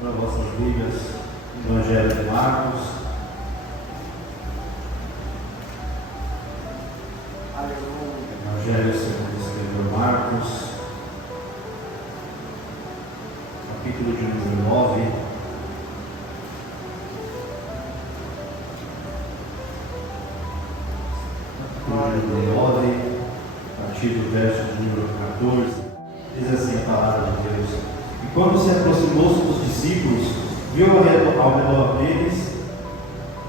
para vossas Bíblias, Evangelho de Marcos. Evangelho segundo escreveu Marcos, capítulo de número 9. A partir do verso de número 14, diz assim a palavra de Deus: E quando se aproximou-se dos discípulos, viu ao redor deles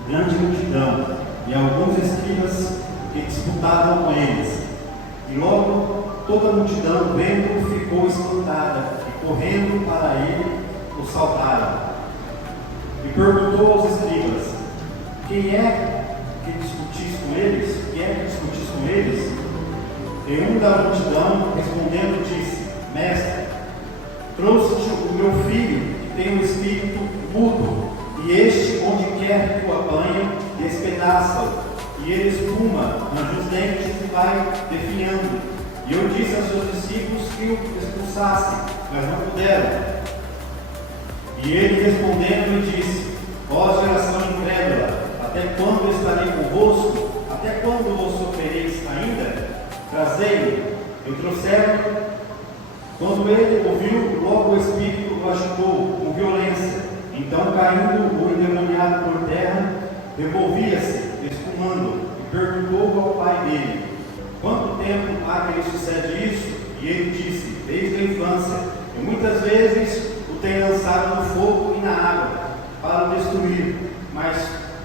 grande multidão e alguns escribas que disputavam com eles. E logo toda a multidão, vendo, ficou espantada, e correndo para ele, o saudaram. E perguntou aos escribas: Quem é que discutisse com eles? E um da multidão, respondendo, disse: Mestre, trouxe-te o meu filho, que tem um espírito mudo, e este, onde quer que o apanhe, despedaça-o, e ele espuma nos dentes e vai definhando. E eu disse aos seus discípulos que o expulsassem, mas não puderam. E ele respondendo me disse: Ó geração incrédula, até quando estarei convosco? Até quando vos sofrereis ainda? Trazei-o. E trouxeram. Quando ele ouviu, logo o espírito o agitou com violência. Então, caindo o endemoniado por terra, revolvia-se, espumando, e perguntou ao pai dele: Quanto tempo há que lhe sucede isso? E ele disse: Desde a infância, e muitas vezes o tem lançado no fogo e na água, para o destruir. Mas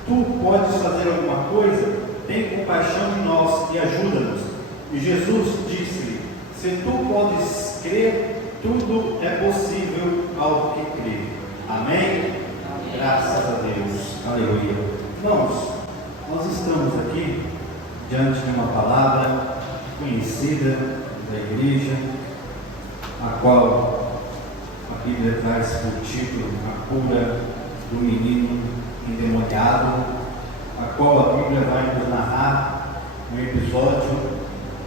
tu podes fazer alguma coisa? Tem compaixão de nós e ajuda-nos. E Jesus disse-lhe: Se tu podes crer, tudo é possível ao que crê. Amém? Amém. Graças a Deus. Aleluia. Irmãos, nós estamos aqui diante de uma palavra conhecida da igreja, a qual a Bíblia traz por título A Cura do Menino Endemoniado, a qual a Bíblia vai nos narrar um episódio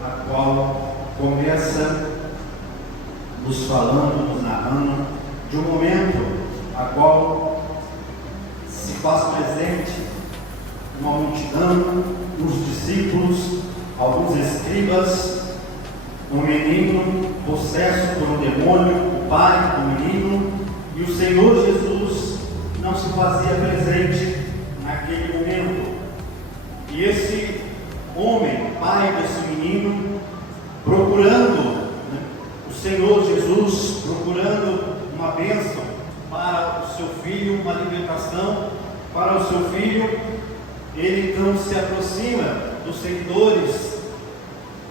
a qual começa nos falando, nos narrando de um momento a qual se faz presente uma multidão, os discípulos, alguns escribas, um menino possesso por um demônio, o pai do menino, e o Senhor Jesus não se fazia presente naquele momento. E esse homem, pai desse menino, procurando o Senhor Jesus, procurando uma bênção para o seu filho, uma libertação para o seu filho, ele então se aproxima dos seguidores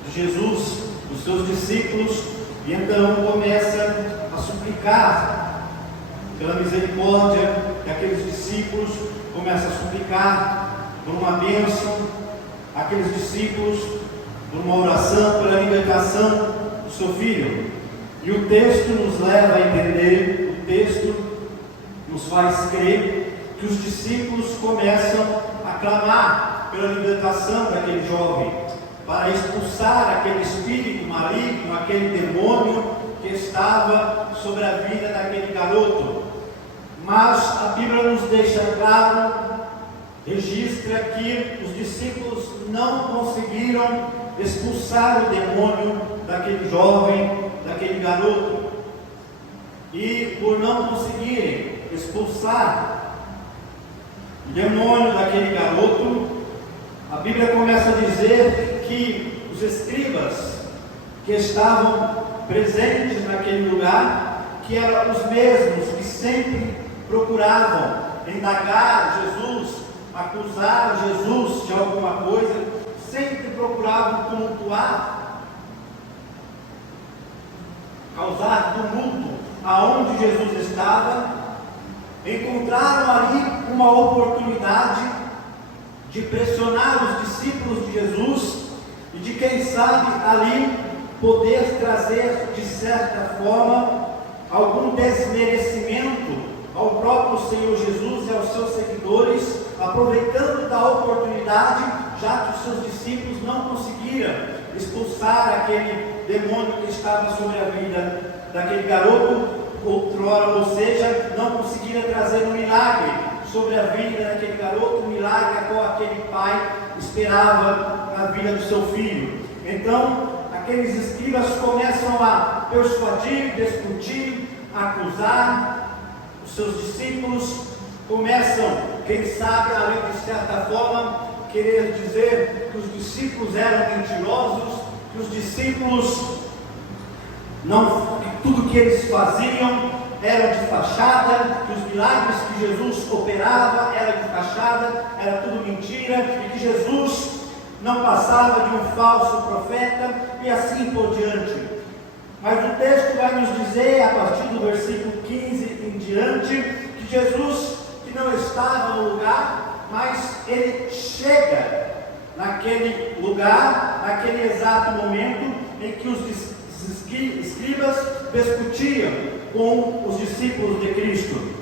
de Jesus, dos seus discípulos, e então começa a suplicar pela misericórdia daqueles discípulos, começa a suplicar por uma bênção aqueles discípulos, por uma oração pela libertação do seu filho. E o texto nos leva a entender, o texto nos faz crer que os discípulos começam a clamar pela libertação daquele jovem, para expulsar aquele espírito maligno, aquele demônio que estava sobre a vida daquele garoto. Mas a Bíblia nos deixa claro, registra que os discípulos não conseguiram expulsar o demônio daquele jovem, daquele garoto. E por não conseguirem expulsar o demônio daquele garoto, a Bíblia começa a dizer que os escribas que estavam presentes naquele lugar, que eram os mesmos que sempre procuravam indagar Jesus, acusar Jesus de alguma coisa, sempre procuravam tumultuar, causar tumulto aonde Jesus estava, encontraram ali uma oportunidade de pressionar os discípulos de Jesus e de, quem sabe, ali poder trazer, de certa forma, algum desmerecimento ao próprio Senhor Jesus e aos seus seguidores, aproveitando da oportunidade, já que os seus discípulos não conseguiram expulsar aquele demônio que estava sobre a vida daquele garoto outrora, ou seja, não não conseguiram trazer um milagre sobre a vida daquele garoto, um milagre a qual aquele pai esperava na vida do seu filho. Então, aqueles escribas começam a persuadir, discutir, acusar os seus discípulos, começam, quem sabe, além de certa forma, querer dizer que os discípulos eram mentirosos, que os discípulos que tudo que eles faziam era de fachada, que os milagres que Jesus operava era de fachada, era tudo mentira, e que Jesus não passava de um falso profeta, e assim por diante. Mas o texto vai nos dizer, a partir do versículo 15 em diante, que Jesus, que não estava no lugar, mas ele chega naquele lugar, naquele exato momento em que os escribas discutiam com os discípulos de Cristo.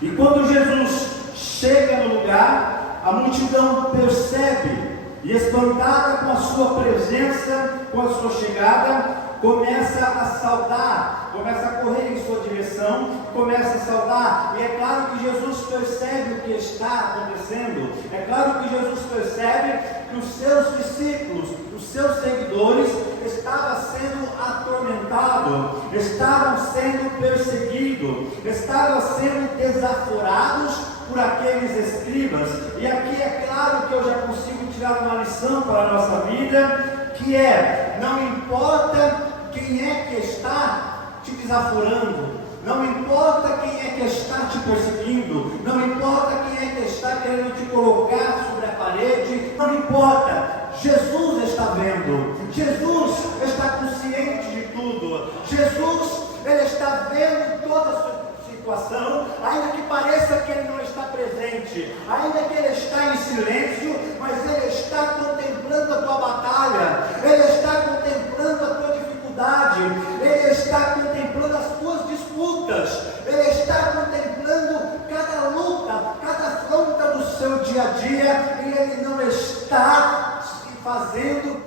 E quando Jesus chega no lugar, a multidão percebe, e espantada com a sua presença, com a sua chegada, começa a saudar, começa a correr em sua direção, começa a saudar. E é claro que Jesus percebe o que está acontecendo, é claro que Jesus percebe que os seus discípulos, os seus seguidores, estavam sendo atormentados, estavam sendo perseguidos, estavam sendo desaforados por aqueles escribas. E aqui é claro que eu já consigo tirar uma lição para a nossa vida, que é: não importa quem é que está te desaforando, não importa quem é que está te perseguindo, não importa quem é que está querendo te colocar sobre a parede, não importa, Jesus está vendo, Jesus está consciente de tudo, Jesus, ele está vendo toda a sua situação, ainda que pareça que ele não está presente, ainda que ele está em silêncio, mas ele está contemplando a tua batalha, ele está contemplando a tua dificuldade, ele está contemplando as tuas disputas, ele está contemplando cada luta, cada afronta do seu dia a dia, e ele não está fazendo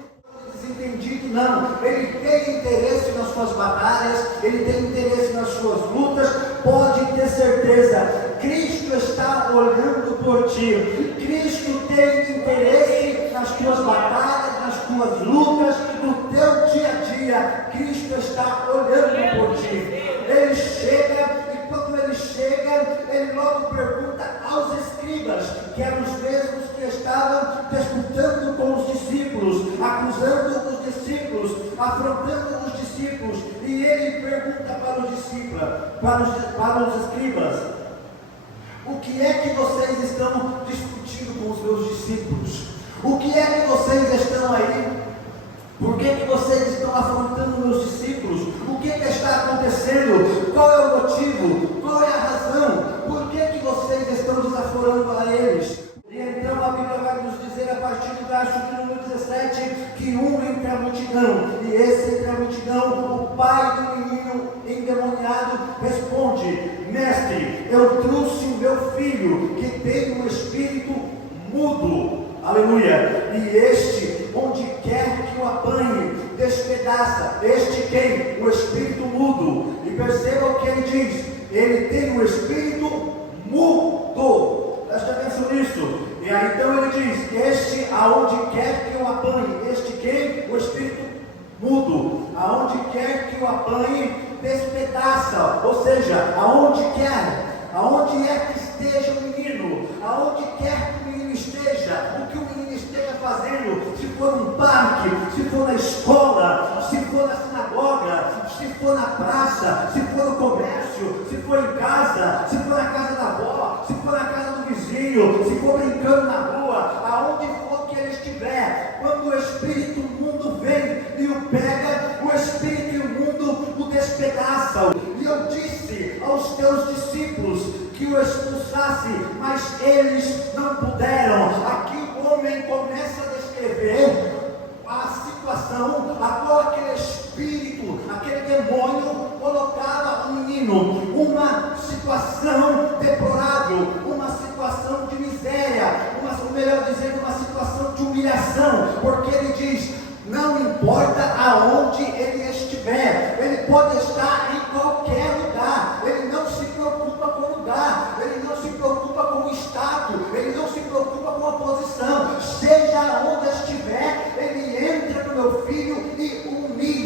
desentendido, não. Ele tem interesse nas suas batalhas, ele tem interesse nas suas lutas. Pode ter certeza, Cristo está olhando por ti, Cristo tem interesse nas tuas batalhas, nas tuas lutas, no teu dia a dia. Cristo está olhando por ti. Ele chega, e quando ele chega, ele logo pergunta aos escribas, que eram os mesmos que estavam disputando com os discípulos, acusando os discípulos, afrontando os discípulos, e ele pergunta para os discípulos, para os escribas: o que é que vocês estão discutindo com os meus discípulos? O que é que vocês estão aí? Por que vocês estão afrontando meus discípulos? O que está acontecendo? Qual é o motivo? Qual é a razão? Por que vocês estão desaforando a eles? E então a Bíblia vai nos dizer, a partir do verso de número 17, que entre a multidão, e esse entre a multidão, o pai do menino endemoniado responde: mestre, eu trouxe o meu filho, que tem um espírito mudo, aleluia, e este, onde quer que o apanhe, despedaça. Este quem? O espírito mudo. E perceba o que ele diz: ele tem um espírito mudo. Preste atenção nisso. E aí então ele diz: este, aonde quer que o apanhe, este quem? O espírito mudo. Aonde quer que o apanhe, despedaça. Ou seja, aonde é que esteja o menino, aonde quer que o menino esteja, o que o menino esteja fazendo, se for num parque, se for na escola, se for na sinagoga, se for na praça, se for no comércio, se for em casa, se for na casa da avó, se for na casa do vizinho, se for brincando na rua, aonde for que ele estiver, quando o espírito imundo vem e o pega, o espírito imundo o despedaça. E eu disse aos teus discípulos que o expulsasse, mas eles não puderam. Aqui o homem começa a descrever a situação a qual aquele espírito, aquele demônio colocava o menino, uma situação deplorável, uma situação de miséria, melhor dizendo, uma situação de humilhação, porque ele diz: não importa aonde ele estiver, ele pode estar em qualquer lugar, ele não se preocupa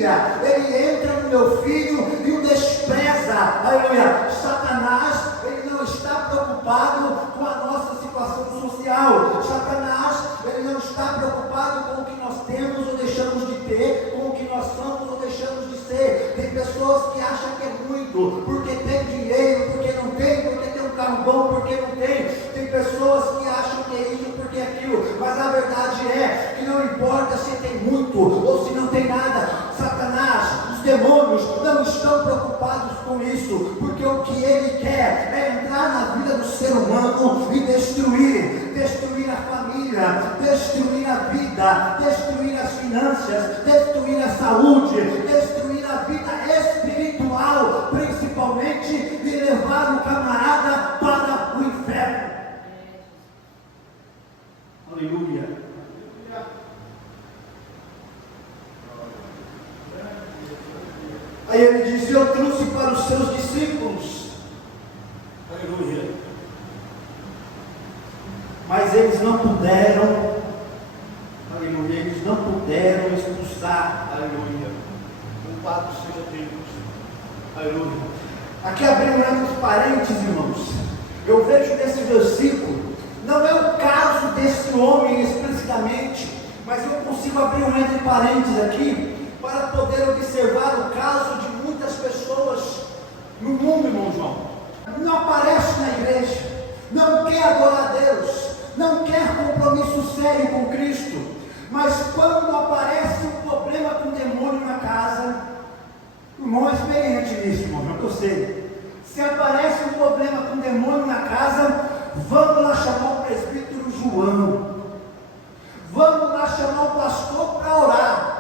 filha, ele entra no meu filho e o despreza. Aleluia. Satanás, ele não está preocupado com a nossa situação social. Satanás, ele não está preocupado com o que nós temos ou deixamos de ter, com o que nós somos ou deixamos de ser. Tem pessoas que acham que é muito, porque tem dinheiro, porque não tem, porque tem um carro bom, porque não tem. Tem pessoas que acham que é isso, porque é aquilo. Mas a verdade é que não importa se tem muito ou se não tem nada. Satanás, os demônios não estão preocupados com isso, porque o que ele quer é entrar na vida do ser humano e destruir a família, destruir a vida, destruir as finanças, destruir a saúde, destruir a vida espiritual, principalmente, e levar o camarada para o inferno. Aleluia. Aí ele diz: eu trouxe para os seus discípulos. Aleluia. Mas eles não puderam. Aleluia. Eles não puderam expulsar. Aleluia. Louvado seja Deus. Aleluia. Aqui abrindo entre os parênteses, irmãos, eu vejo nesse versículo, não é o caso desse homem explicitamente, mas eu consigo abrir entre parênteses aqui, para poder observar o caso de muitas pessoas no mundo, irmão João. Não aparece na igreja, não quer adorar a Deus, não quer compromisso sério com Cristo, mas quando aparece um problema com o demônio na casa, o irmão é experiente nisso, irmão, eu sei. Se aparece um problema com o demônio na casa, vamos lá chamar o presbítero João, vamos lá chamar o pastor para orar.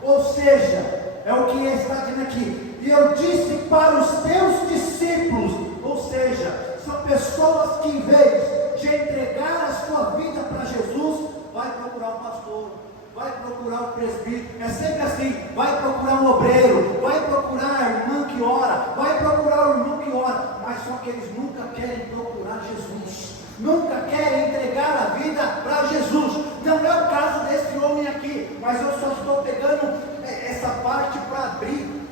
Ou seja, é o que ele está dizendo aqui. E eu disse para os teus discípulos, ou seja, são pessoas que em vez de entregar a sua vida para Jesus, vai procurar o pastor, vai procurar o presbítero, é sempre assim, vai procurar um obreiro, vai procurar a irmã que ora, vai procurar o irmão que ora, mas só que eles nunca querem procurar Jesus, nunca querem entregar a vida para Jesus. Não é o caso desse homem aqui, mas eu só estou pegando essa parte para abrir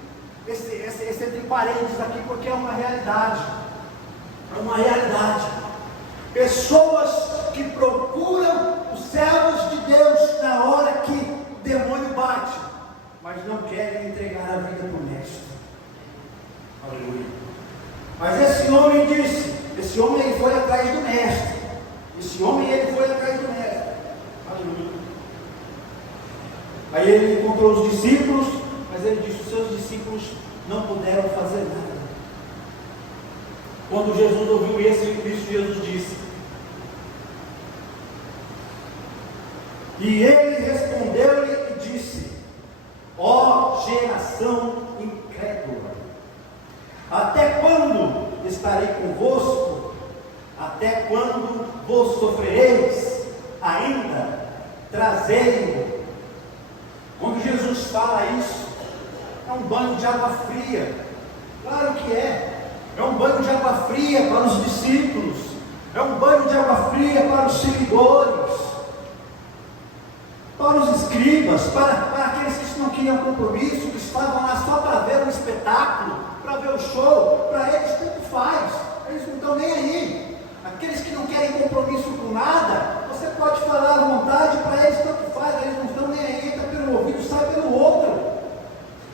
esse entre parênteses aqui, porque é uma realidade. É uma realidade. Pessoas que procuram os servos de Deus na hora que o demônio bate, mas não querem entregar a vida para o mestre. Aleluia. Mas esse homem disse, esse homem ele foi atrás do mestre. Esse homem ele foi atrás do mestre. Aleluia. Aí ele encontrou os discípulos, mas ele disse: os seus discípulos não puderam fazer nada. Quando Jesus ouviu isso, Jesus disse: e ele respondeu-lhe e disse: ó geração incrédula, até quando estarei convosco? Até quando vos sofrereis? Ainda trazei-o. Quando Jesus fala isso, é um banho de água fria. Claro que é. É um banho de água fria para os discípulos. É um banho de água fria para os seguidores, para os escribas, para aqueles que não queriam compromisso, que estavam lá só para ver o espetáculo, para ver o show. Para eles tanto faz, eles não estão nem aí. Aqueles que não querem compromisso com nada, você pode falar à vontade, para eles tanto faz, eles não estão nem aí, entra pelo ouvido, sai pelo outro.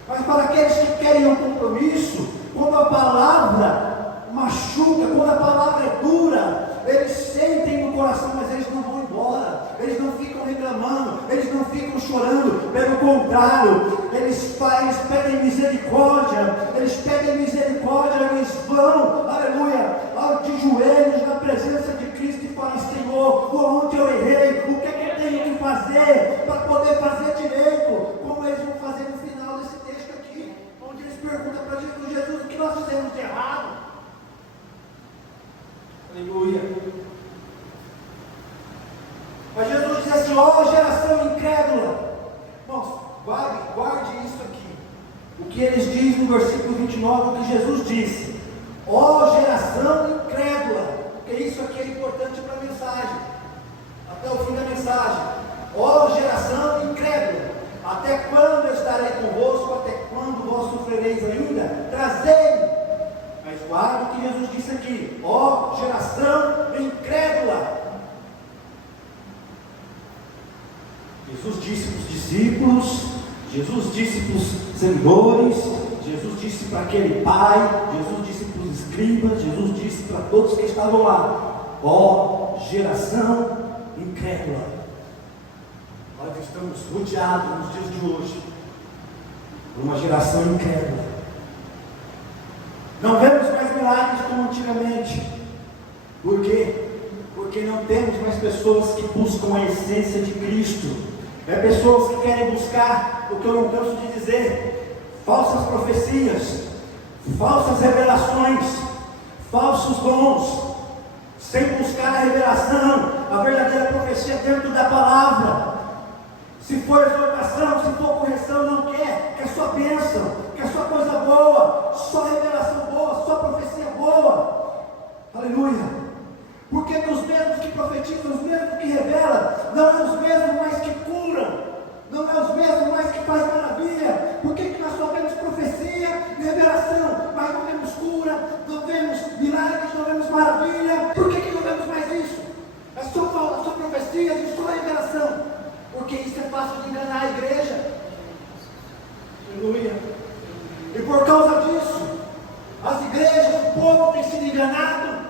Mas para aqueles que querem um compromisso, quando a palavra machuca, quando a palavra é dura, eles sentem no coração, mas eles não vão embora, eles não ficam reclamando, eles não ficam chorando, pelo contrário, eles pedem misericórdia, eles vão, aleluia, de joelhos na presença de Cristo e falam: Senhor, onde eu errei, o que é que eu tenho que fazer para poder fazer direito? Como eles vão fazer no final desse texto aqui, onde eles perguntam para Jesus: Jesus, o que nós fizemos de errado? Aleluia. Mas Jesus diz assim: ó geração incrédula. Irmãos, guarde isso aqui. O que eles dizem no versículo 29, o que Jesus disse: ó geração incrédula. Porque isso aqui é importante para a mensagem, até o fim da mensagem. Ó geração incrédula, Até quando eu estarei convosco? Até quando vós sofrereis ainda? Trazei-me. Mas guarda o que Jesus disse aqui: ó geração incrédula. Jesus disse para os discípulos, Jesus disse para os seguidores, Jesus disse para aquele pai, Jesus disse para os escribas, Jesus disse para todos que estavam lá: ó geração incrédula. Nós estamos rodeados nos dias de hoje por uma geração incrédula. Não vemos mais milagres como antigamente. Por quê? Porque não temos mais pessoas que buscam a essência de Cristo. Pessoas que querem buscar o que eu não canso de dizer: falsas profecias, falsas revelações, falsos dons, sem buscar a revelação, a verdadeira profecia dentro da palavra. Se for exortação, se for correção, não quer só bênção, quer só coisa boa, só revelação boa, só profecia boa. Aleluia. Porque os mesmos que profetizam, os mesmos que revelam, não é os mesmos mais que curam, não é os mesmos mais que fazem maravilha. Por que nós só vemos profecia e revelação, mas não vemos cura, não vemos milagres, não vemos maravilha? Por que não vemos mais isso? É só profecias e só revelação. Porque isso é fácil de enganar a igreja. Aleluia. E por causa disso, as igrejas, o povo tem sido enganado.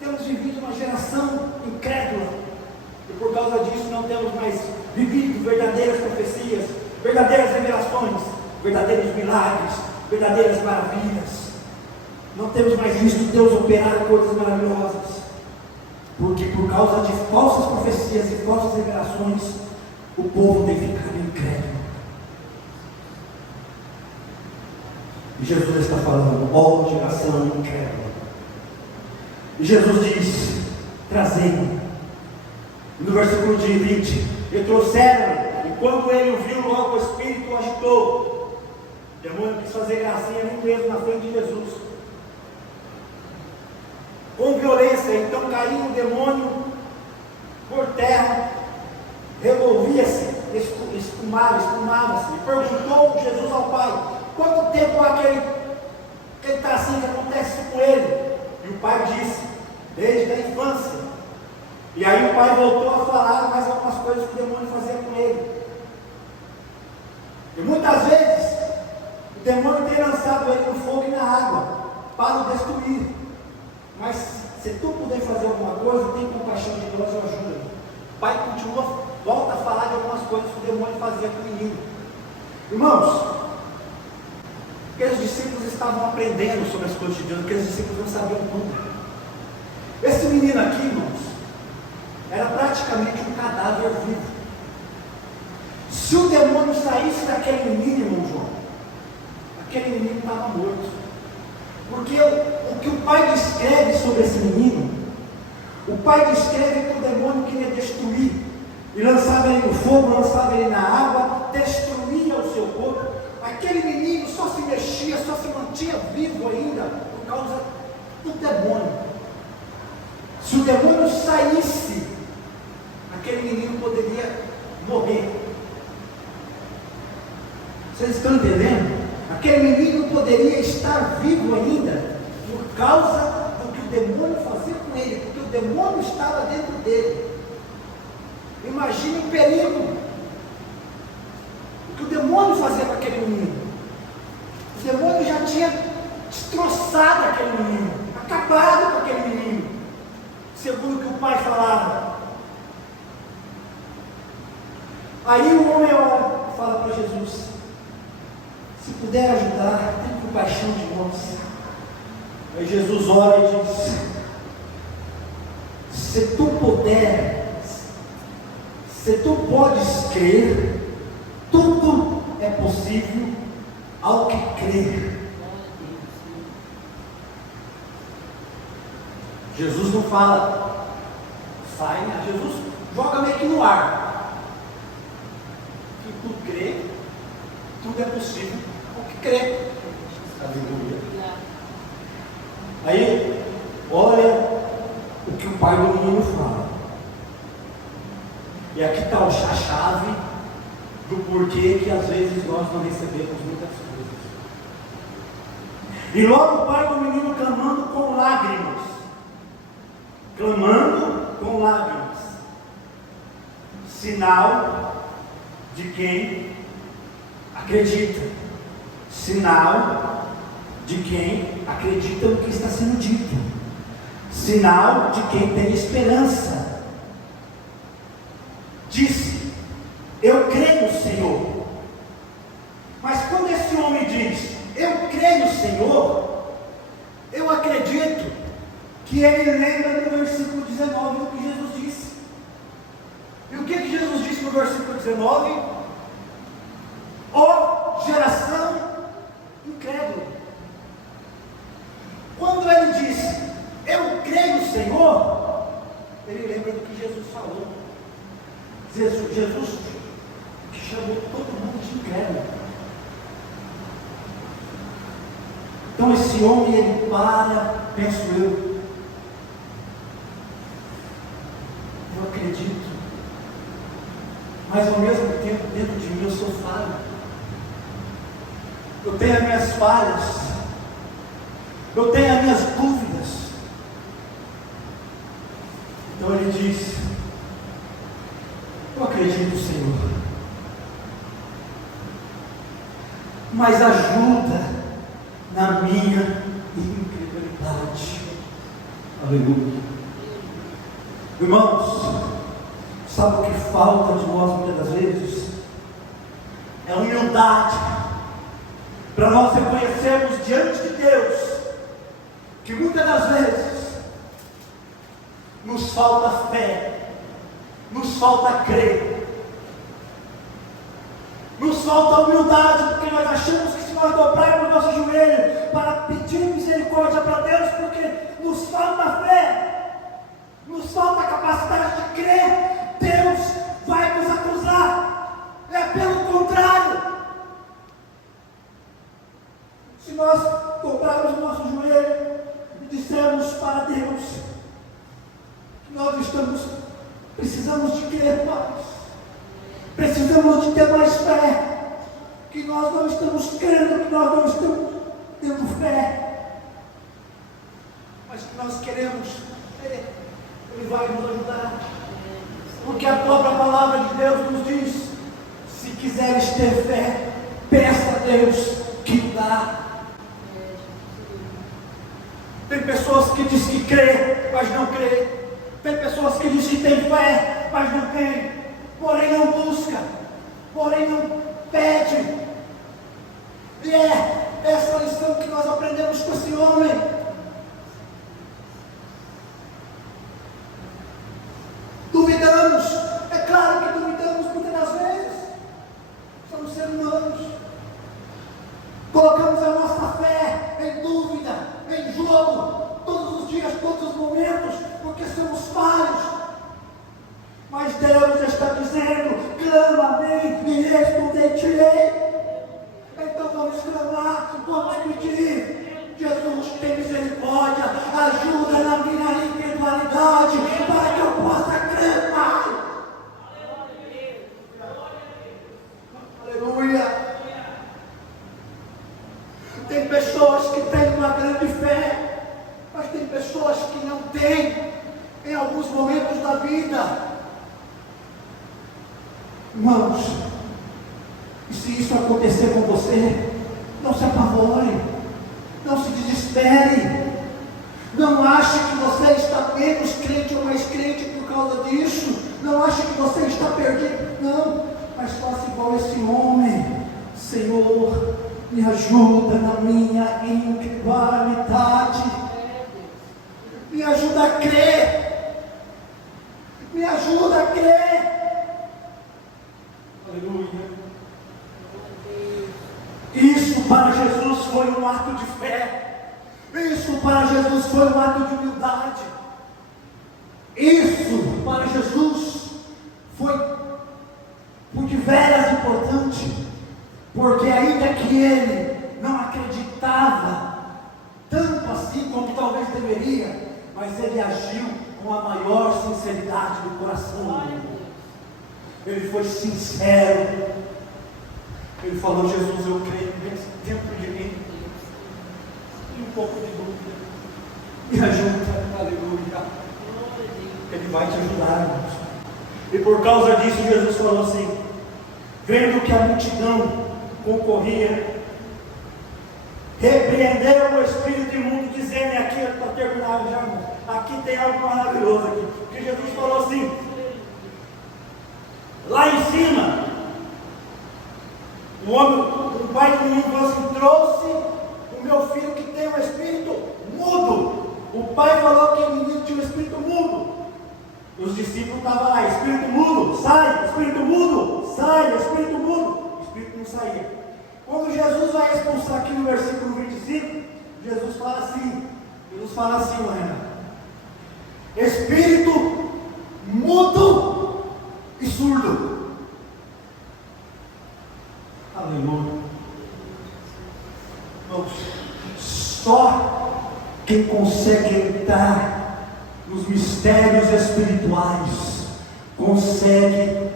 Temos vivido uma geração incrédula. E por causa disso não temos mais vivido verdadeiras profecias, verdadeiras revelações, verdadeiros milagres, verdadeiras maravilhas. Não temos mais visto Deus operar coisas maravilhosas. Porque por causa de falsas profecias e falsas revelações, o povo tem ficado incrédulo. E Jesus está falando: ó geração incrédula. E Jesus diz: trazei-me. No versículo de 20, e trouxeram, e quando ele o viu, logo o espírito o agitou. O demônio quis fazer gracinha nem mesmo na frente de Jesus. Com violência, então caiu o demônio por terra, revolvia-se, espumava-se. E perguntou Jesus ao pai: quanto tempo há que ele está assim, que acontece com ele? E o pai disse: desde a infância. E aí o pai voltou a falar mais algumas coisas que o demônio fazia com ele. E muitas vezes o demônio tem lançado ele no fogo e na água para o destruir. Mas se tu puder fazer alguma coisa, tem compaixão de nós e ajuda. O pai continua, volta a falar de algumas coisas que o demônio fazia com o menino. Irmãos, aqueles discípulos estavam aprendendo sobre as coisas de Deus, aqueles discípulos não sabiam tudo. Esse menino aqui, irmãos, era praticamente um cadáver vivo. Se o demônio saísse daquele menino, irmão João, aquele menino estava morto. Porque o que o pai descreve sobre esse menino, o pai descreve que o demônio queria destruir, e lançava ele no fogo, lançava ele na água, destruía o seu corpo. Aquele menino só se mexia, só se mantinha vivo ainda por causa do demônio. Se o demônio saísse, aquele menino poderia morrer. Vocês estão entendendo? Aquele menino poderia estar vivo ainda por causa do que o demônio fazia com ele, porque o demônio estava dentro dele. Imagine o perigo. O que o demônio fazia com aquele menino? O demônio já tinha destroçado aquele menino, acabado com aquele menino, segundo o que o pai falava. Aí o homem ora, fala para Jesus: se puder ajudar, tem compaixão de nós. Aí Jesus ora e diz: se tu puder, se tu podes crer, tudo é possível ao que crer. Jesus não fala, sai, Jesus joga meio que no ar. Que tu crê, tudo é possível ao que crê. Aleluia. Aí, olha o que o pai do menino fala. E aqui está a chave do porquê que às vezes nós não recebemos muitas coisas. E logo o pai do menino clamando com lágrimas. Clamando com lágrimas. Sinal de quem acredita. Sinal de quem acredita no que está sendo dito. Sinal de quem tem esperança. Disse: eu creio no Senhor. Mas quando esse homem diz: eu creio no Senhor, eu acredito que ele lembra do versículo 19 do que Jesus disse. E o que Jesus disse no versículo 19? Ó geração incrédula. Quando ele disse: eu creio no Senhor, ele lembra do que Jesus falou. Jesus chamou todo mundo de incrédulo. Então esse homem, ele para, penso eu acredito, mas ao mesmo tempo dentro de mim eu sou falho. Eu tenho as minhas falhas, eu tenho as minhas dúvidas. Então ele diz: eu acredito, Senhor, mas ajuda na minha incredulidade. Aleluia. Irmãos, sabe o que falta de nós muitas das vezes? É humildade, para nós reconhecermos diante de Deus que muitas das vezes nos falta fé, nos falta crer, nos falta humildade, porque nós achamos que se nós dobrarmos o nosso joelho para pedir misericórdia para Deus, porque nos falta fé, nos falta a capacidade de crer, Deus vai nos acusar. É pelo contrário. Se nós dobrarmos o nosso joelho e dissermos para Deus que nós precisamos de crer mais, precisamos de ter mais fé, que nós não estamos crendo, que nós não estamos tendo fé, mas que nós queremos ter, Ele vai nos ajudar, porque a própria palavra de Deus nos diz: se quiseres ter fé, peça a Deus que dá. Tem pessoas que dizem que crê, mas não crê. Tem pessoas que dizem que tem fé, mas não tem. Porém não busca, porém não pede. E é essa lição que nós aprendemos com esse homem. Duvidamos, é claro que duvidamos muitas das vezes. Somos seres humanos. Colocamos a nossa fé em dúvida, em jogo, todos os dias, todos os momentos, porque somos falhos. Mas Deus está dizendo: clama a mim e responder-te-ei. Então vamos clamar, vamos pedir: Jesus, tem misericórdia, ajuda na minha incredulidade, para que eu possa crer mais. Aleluia. Tem pessoas que têm uma grande fé, mas tem pessoas que não têm em alguns momentos da vida. Irmãos, e se isso acontecer com você, não se apavore, não se desespere, não ache que você está menos crente ou mais crente por causa disso, não ache que você está perdido, não, mas faça igual esse homem: Senhor, me ajuda na minha incredulidade, me ajuda a crer, me ajuda a crer. Aleluia. Isso para Jesus foi um ato de fé, isso para Jesus foi um ato de humildade, isso para Jesus foi por deveras importante, porque ainda que ele não acreditava tanto assim como talvez deveria, mas ele agiu com a maior sinceridade do coração. Ele foi sincero, Ele falou: Jesus, eu creio, dentro de mim e um pouco de dúvida. Me ajuda, aleluia. Ele vai te ajudar, irmãos. E por causa disso, Jesus falou assim: vendo que a multidão concorria, repreendeu o espírito imundo, dizendo, aqui para terminar já, irmãos, aqui tem algo maravilhoso aqui, porque Jesus falou assim, lá em cima, o pai do menino falou assim: trouxe o meu filho que tem um espírito mudo. O pai falou que o menino tinha um espírito mudo. Os discípulos estavam lá: espírito mudo, sai, espírito mudo, sai, espírito mudo. O espírito não saía. Quando Jesus vai expulsar aqui no versículo 25, Jesus fala assim, Renato: espírito mudo e surdo. Aleluia. Irmãos, só quem consegue entrar nos mistérios espirituais consegue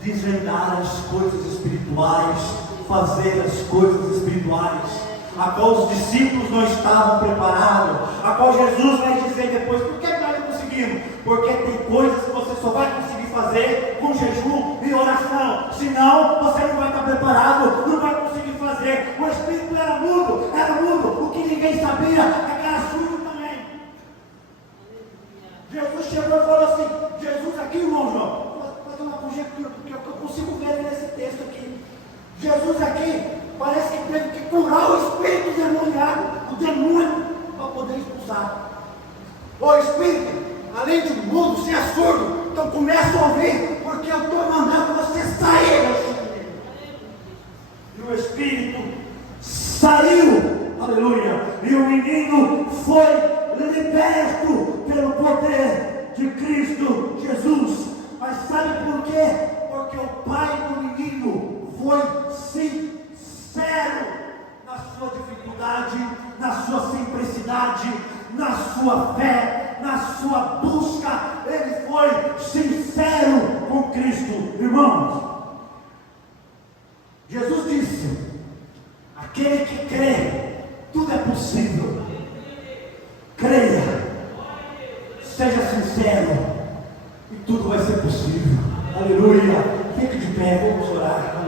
desvendar as coisas espirituais, fazer as coisas espirituais, a qual os discípulos não estavam preparados, a qual Jesus vai dizer depois: por que nós não conseguimos? Porque tem coisas que você só vai conseguir fazer com jejum e oração, senão você não vai estar preparado, não vai conseguir fazer. O espírito era mudo, o que ninguém sabia é que era surdo também. Jesus chegou e falou assim: Jesus aqui, irmão João, vou fazer uma conjectura, porque eu consigo ver nesse texto aqui. Jesus aqui parece que teve que curar o espírito demoniado, o demônio, para poder expulsar. O espírito, além de mudo, você é surdo, então começa a ouvir, porque eu estou mandando você sair. E o espírito saiu, aleluia, e o menino foi liberto pelo poder de Cristo Jesus. Mas sabe por quê? Porque o pai do menino foi sincero na sua dificuldade, na sua simplicidade, na sua fé, na sua busca. Ele foi sincero com Cristo. Irmãos, Jesus disse: aquele que crê